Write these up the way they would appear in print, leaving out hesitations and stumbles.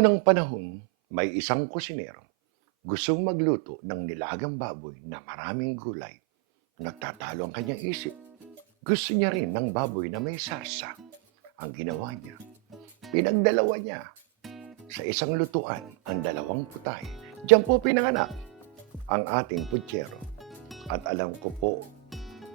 unang panahon, may isang kusinero gustong magluto ng nilagang baboy na maraming gulay. Nagtatalo ang kanyang isip. Gusto niya rin ng baboy na may sarsa. Ang ginawa niya, pinagdalawa niya sa isang lutuan ang dalawang putay. Diyan po pinanganak ang ating putyero. At alam ko po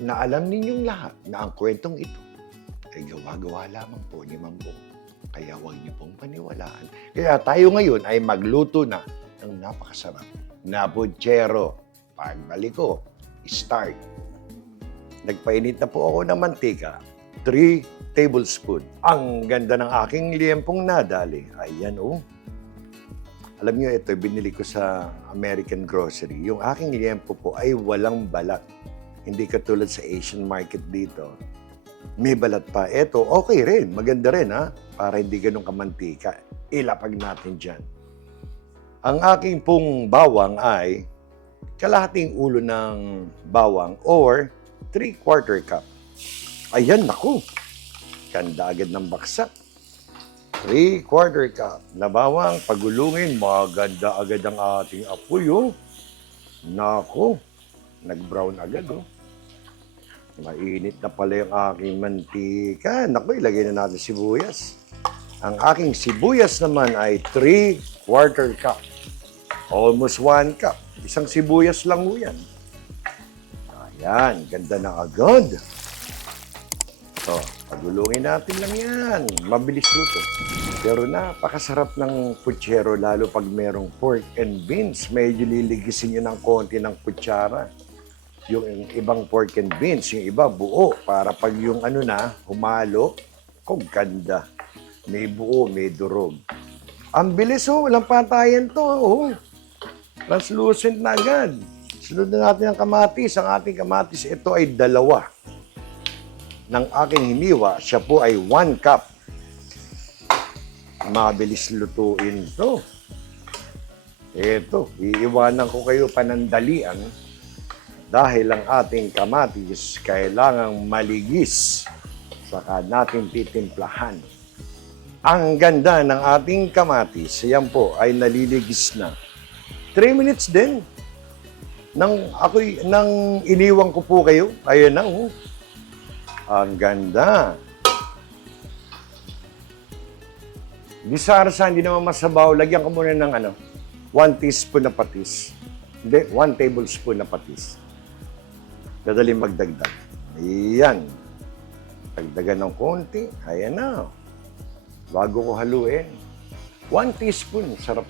na alam ninyong lahat na ang kwentong ito ay gawa-gawa lamang po ni Mambong. Kaya huwag niyo pong paniwalaan. Kaya tayo ngayon ay magluto na ng napakasarap na putyero. Pagbalik ko, start. Nagpainit na po ako ng mantika. 3 tablespoon. Ang ganda ng aking liempong nadali. Ayan oh. Alam niyo, ito binili ko sa American Grocery. Yung aking liempo po ay walang balat. Hindi katulad sa Asian market dito. May balat pa. Ito, okay rin. Maganda rin, ha? Para hindi ganun kamantika. Ilapag natin dyan. Ang aking pong bawang ay kalahating ulo ng bawang or 3/4 cup. Ayan, naku. Ganda agad ng baksak. 3/4 cup na bawang. Pagulungin, maganda agad ang ating apoy, oh. Naku. Nag-brown agad, oh. Mainit na pala yung aking mantika. Naku, ilagay na natin sibuyas. Ang aking sibuyas naman ay 3/4 cup. Almost 1 cup. Isang sibuyas lang ho yan. Ayan, ganda na agad. So, pagulungin natin lang yan. Mabilis luto. Pero napakasarap ng putyero, lalo pag merong pork and beans. Medyo liligisin nyo ng konti ng kutsara. Yung ibang pork and beans, yung iba buo. Para pag yung humalo, ganda. May buo, may durog. Ang bilis walang patayan to. Translucent na agad. Sunod na natin ang kamatis. Ang ating kamatis, ito ay 2 ng aking hiniwa. Siya po ay 1 cup. Mabilis lutuin to. Ito, iiwanan ko kayo panandalian. Dahil ang ating kamatis kailangang maligis, saka natin titimplahan. Ang ganda ng ating kamatis, yan po ay naliligis na. 3 minutes din. Nang iniwan ko po kayo, ayun na, oh. Ang ganda. Bisarsa, hindi naman masabaw. Lagyan ko muna ng 1 teaspoon na patis. Hindi, 1 tablespoon na patis. Dadaling magdagdag. Ayan. Dagdagan ng konti. Ayan na. Bago ko haluin. 1 teaspoon. Sarap.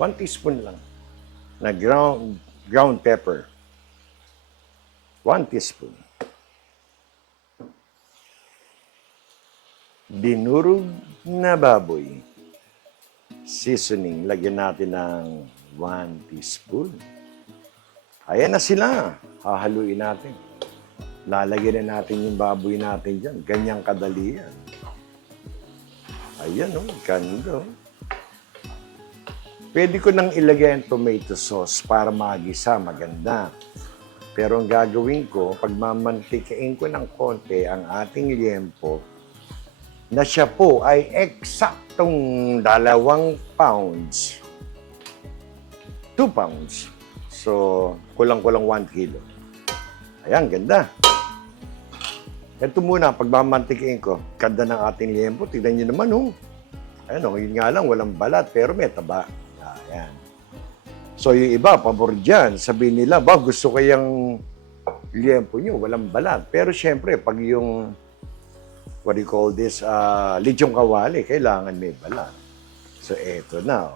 1 teaspoon lang. Na ground pepper. 1 teaspoon. Dinurog na baboy. Seasoning. Lagyan natin ng 1 teaspoon. Ayan na sila. Hahaluin natin. Lalagyan na natin yung baboy natin dyan. Ganyang kadali yan. Ayan, ganda. Pwede ko nang ilagay ang tomato sauce para magisa, maganda. Pero ang gagawin ko, pagmamantikain ko ng konti ang ating liempo, na siya po ay eksaktong 2 pounds. 2 pounds. So, kulang-kulang 1 kilo. Ayan, ganda. Ito muna, pagmamantikain ko, ganda ng ating liempo. Tignan nyo naman, Ayan, yun nga lang, walang balat, pero may taba. Ayan. So, yung iba, pabor dyan. Sabihin nila, gusto ko yung liempo nyo, walang balat. Pero syempre, pag yung, what do you call this, lechong kawali, kailangan may balat. So, eto na,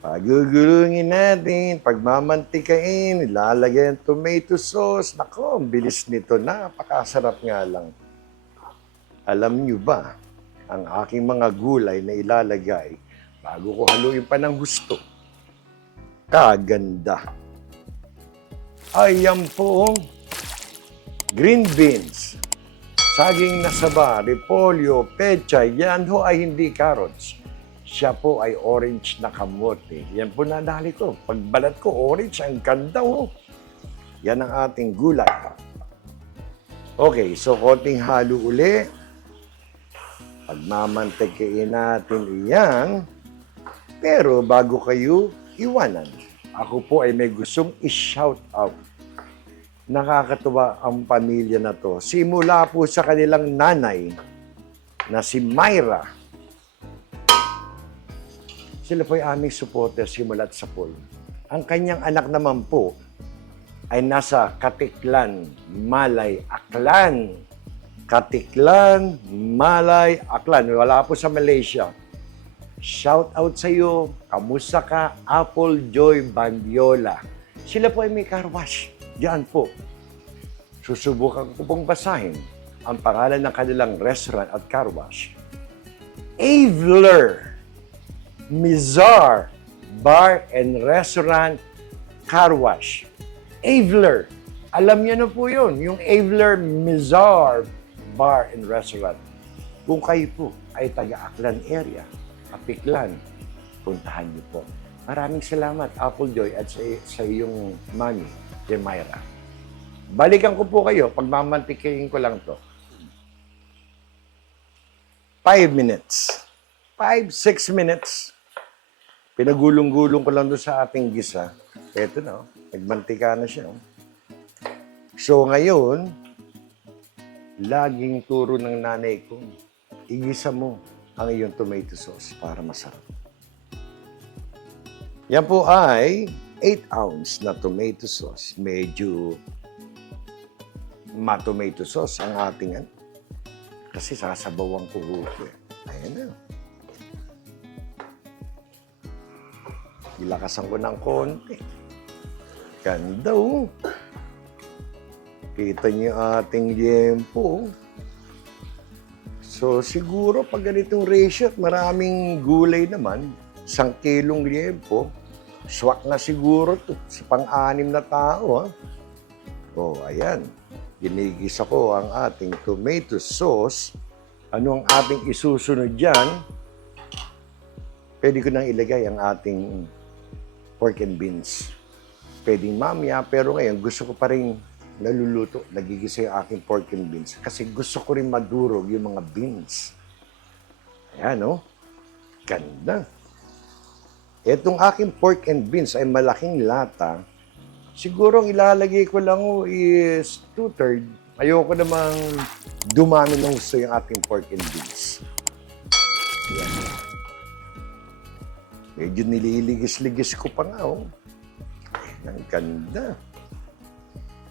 Pagugulungin natin, pagmamantikain, ilalagay ang tomato sauce. Nako, ang bilis nito. Napakasarap nga lang. Alam nyo ba, ang aking mga gulay na ilalagay, bago ko haluin pa ng gusto, kaganda. Ayan po, green beans, saging na saba, repolyo, pechay, yan ho ay hindi carrots. Siya po ay orange na kamote. Yan po nadali ko. Pagbalat ko, orange. Ang ganda, Yan ang ating gulay. Okay, so konting halo uli. Pagmamantikain natin iyan. Pero bago kayo iwanan, ako po ay may gustong i-shout out. Nakakatuwa ang pamilya na to. Simula po sa kanilang nanay na si Myra. Sila po ay aming supporter simula't sa pool. Ang kanyang anak naman po ay nasa Katiklan, Malay, Aklan. Katiklan, Malay, Aklan. Wala po sa Malaysia. Shout out sa iyo. Kamusta ka? Apple Joy Bandiola. Sila po ay may car wash. Diyan po. Susubukan ko pong basahin ang pangalan ng kanilang restaurant at car wash. Avler Mizar Bar and Restaurant Car Wash. Avler. Alam niyo na po yun. Yung Avler Mizar Bar and Restaurant. Kung kayo po ay taga-Aklan area, Apiklan, puntahan niyo po. Maraming salamat, Apple Joy, at sa iyong mami, Myra. Balikan ko po kayo, pagmamantikin ko lang to. 5 minutes. 5-6 minutes. Pinagulong-gulong ko lang doon sa ating gisa. Eto na, nagmantika na siya. So ngayon, laging turo ng nanay ko, igisa mo ang iyong tomato sauce para masarap. Yan po ay 8 ounce na tomato sauce. Medyo ma-tomato sauce ang ating kasi sasabawan ko ito. Ayan na. Ilakasan ko ng konti. Ganda oh. Kita niyo ating liempo. So siguro pag ganitong ratio at maraming gulay naman, 1 kilong liempo, swak na siguro to sa pang-anim na tao. Ha? Oh, ayan. Ginigisa ko ang ating tomato sauce. Ano ang ating isusunod dyan? Pwede ko nang ilagay ang ating pork and beans. Pwedeng mamaya, pero ngayon gusto ko pa rin naluluto, nagigisa yung aking pork and beans. Kasi gusto ko rin madurog yung mga beans. Ayan, no? Ganda. Etong aking pork and beans ay malaking lata. Siguro ang ilalagay ko lang is 2/3. Ayoko namang dumami ng gusto yung ating pork and beans. Ayan. Medyo nililigis-ligis ko pa nga, oh. Ang ganda.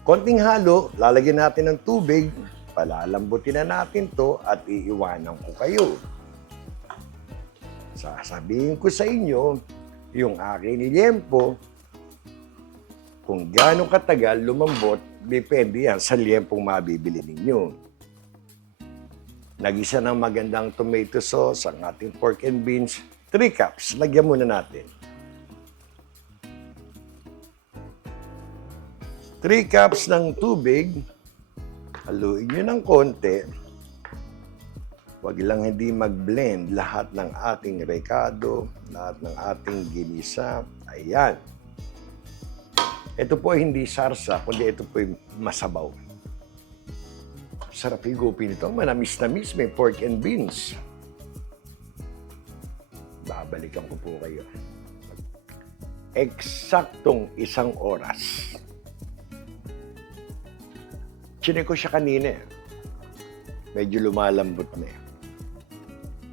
Konting halo, lalagyan natin ng tubig, palalambutin na natin to at iiwanan ko kayo. Sasabihin ko sa inyo, yung aking liempo, kung gaano katagal lumambot, depende yan sa liempong mabibili ninyo. Nagisa ng magandang tomato sauce ang ating pork and beans. 3 cups, lagyan muna natin. 3 cups ng tubig, haluin nyo ng konti. Huwag lang hindi mag-blend lahat ng ating recado, lahat ng ating ginisa. Ayan. Ito po ay hindi sarsa, kundi ito po ay masabaw. Sarap higupin ito. Manamis-namis, may pork and beans. Babalikan ko po kayo. Eksaktong 1 oras. Chinek ko siya kanina. Medyo lumalambot na.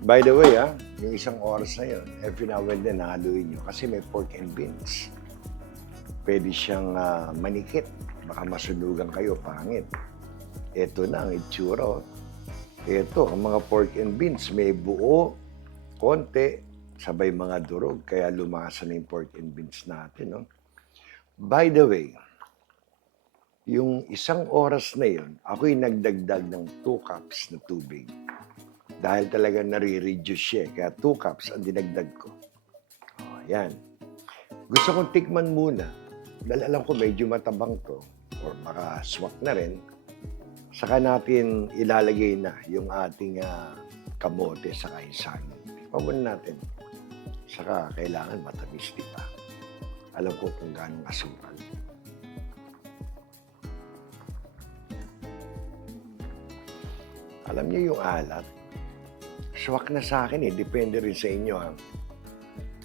By the way, yung 1 oras na yun, every now and then, nahaluin nyo kasi may pork and beans. Pwede siyang manikit. Baka masunugan kayo, pangit. Ito na ang itsura. Ito, ang mga pork and beans, may buo, konti, sabay mga durog, kaya lumasa na yung pork and beans natin. No? By the way, yung 1 oras na yun, ako'y nagdagdag ng 2 cups na tubig. Dahil talaga nare-reduce siya, kaya 2 cups ang dinagdag ko. O, yan. Gusto kong tikman muna. Dahil alam ko medyo matabang to, or baka swak na rin, saka natin ilalagay na yung ating kamote sa kaisanin. Tikman muna natin. Saka kailangan matamis, di ba? Alam ko kung gaano asukal. Alam niyo yung alat, swak na sa akin eh. Depende rin sa inyo.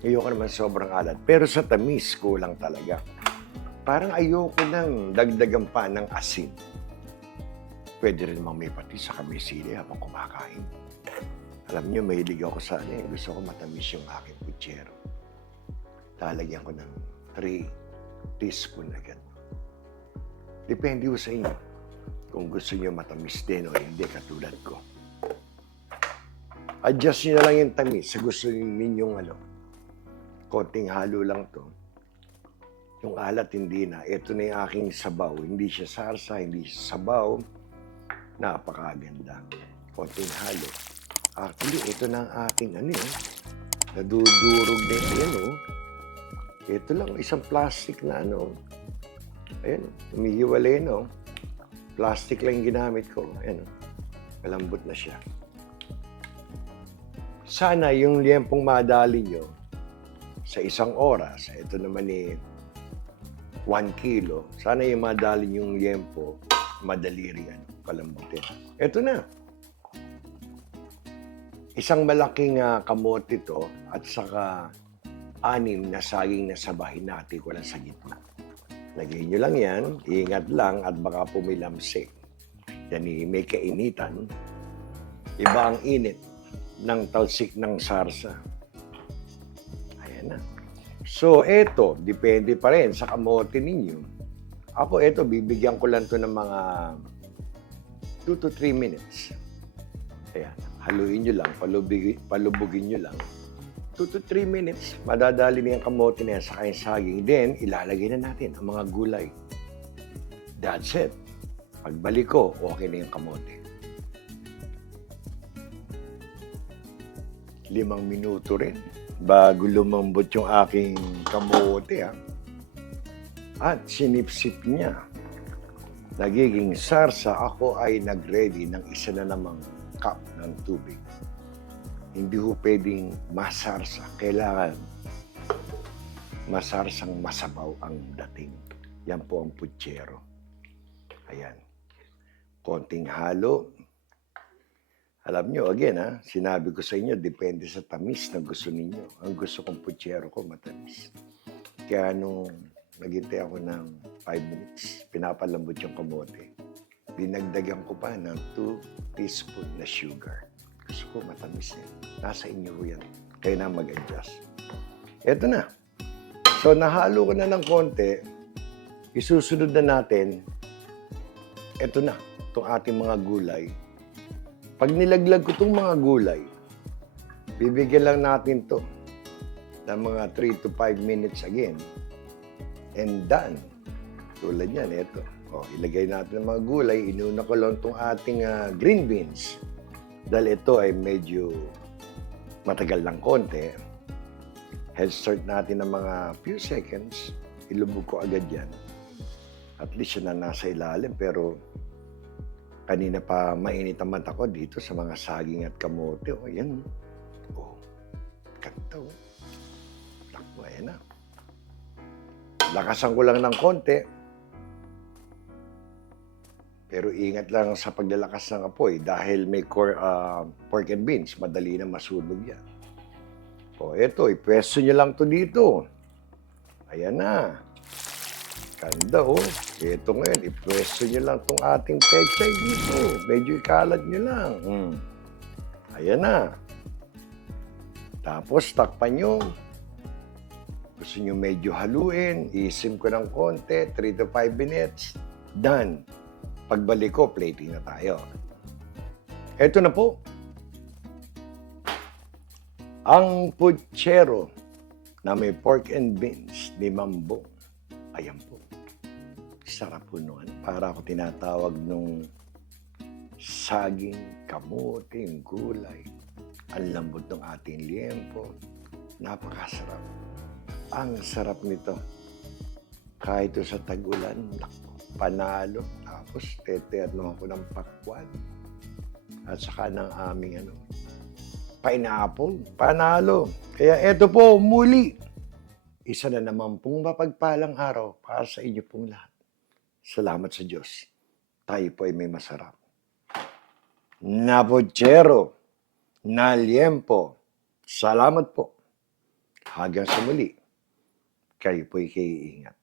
Ayoko naman sobrang alat. Pero sa tamis, kulang talaga. Parang ayoko nang dagdagan pa ng asin. Pwede rin namang may patis sa may sili habang kumakain. Alam niyo, mahilig ako sa gusto ko matamis yung aking putsero. Lalagyan ko ng 3 teaspoon agad. Depende ko sa inyo kung gusto niyo matamis din o hindi katulad ko. Adjust niyo na lang yung tamis sa gusto ninyong konting halo lang to. Yung alat hindi na. Ito na yung aking sabaw. Hindi siya sarsa, hindi siya sabaw. Napakaganda. Konting halo. Actually, ito na ang ating nadudurog na yan, Ito lang, isang plastic na Ayan, umihiwalay Plastic lang yung ginamit ko. Ayan, malambot na siya. Sana yung liyempong madali nyo sa isang oras, ito naman 1 kilo, sana yung madali yung liyempo, madali rin palambutin. Ito na. Isang malaking kamote to at saka 6 na saging na sabahin natin ko lang sa gitna. Lagyan nyo lang yan, ingat lang at baka pumilamsik. Yan may kainitan. Iba ang init ng talsik ng sarsa. Ayan na. So, eto, depende pa rin sa kamote ninyo. Ako, eto, bibigyan ko lang to ng mga 2 to 3 minutes. Ayan, haluin nyo lang, palubugin nyo lang. 2 to 3 minutes, madadali na yung kamote na yan sa kayong saging. Then, ilalagay na natin ang mga gulay. That's it. Pagbalik ko, okay na yung kamote. 5 minuto rin bago lumambot yung aking kamote. At sinipsip niya. Nagiging sarsa, ako ay nag-ready ng isa na namang cup ng tubig. Hindi ho pwedeng masarsa. Kailangan masarsang masabaw ang dating. Yan po ang putsero. Ayan. Konting halo. Alam nyo, again sinabi ko sa inyo, depende sa tamis na gusto ninyo. Ang gusto kong putsero ko, matamis. Kaya nung naghintay ako ng 5 minutes, pinapalambot yung kamote. Dinagdagan ko pa ng 2 teaspoon na sugar. Gusto ko matamis yan. Nasa inyo ho yan. Kaya na mag-adjust. Eto na. So, nahalo ko na ng konti. Isusunod na natin. Eto na. Itong ating mga gulay. Pag nilaglag ko itong mga gulay, bibigyan lang natin to ng mga 3 to 5 minutes again. And done. Tulad yan, eto. Ilagay natin ang mga gulay. Inuna ko lang itong ating green beans. Dahil ito ay medyo matagal ng konti. Head start natin ng mga few seconds. Ilubog ko agad yan. At least yun na nasa ilalim. Pero kanina pa mainit ang mata ko dito sa mga saging at kamote. Yan. Ganda. Takbo, ayan na. Lakasan ko lang ng konti. Pero ingat lang sa paglalakas ng apoy dahil may pork and beans, madali na masunog yan. Eto, ipwesto nyo lang to dito. Ayan na. Ganda Ito ngayon, ipwesto nyo lang tong ating pechay dito. Medyo ikalat nyo lang. Ayan na. Tapos, takpan nyo. Gusto nyo medyo haluin. Isim ko ng konti, 3 to 5 minutes. Done. Pagbalik ko, plating na tayo. Ito na po. Ang putsero na may pork and beans ni Mambong. Ayan po. Sarap po noon. Para ako tinatawag nung saging, kamuting, gulay. Ang lambot ng ating liempo. Napakasarap. Ang sarap nito. Kahit sa tag-ulan, panalo. Tapos, teterno ako ng pakwan. At saka ng aming pineapple. Panalo. Kaya eto po, muli. Isa na naman pong mapagpalang araw para sa inyo pong lahat. Salamat sa Diyos. Tayo po ay may masarap. Na putsero, na liempo. Salamat po. Hanggang sa muli, kayo po'y kayo ingat.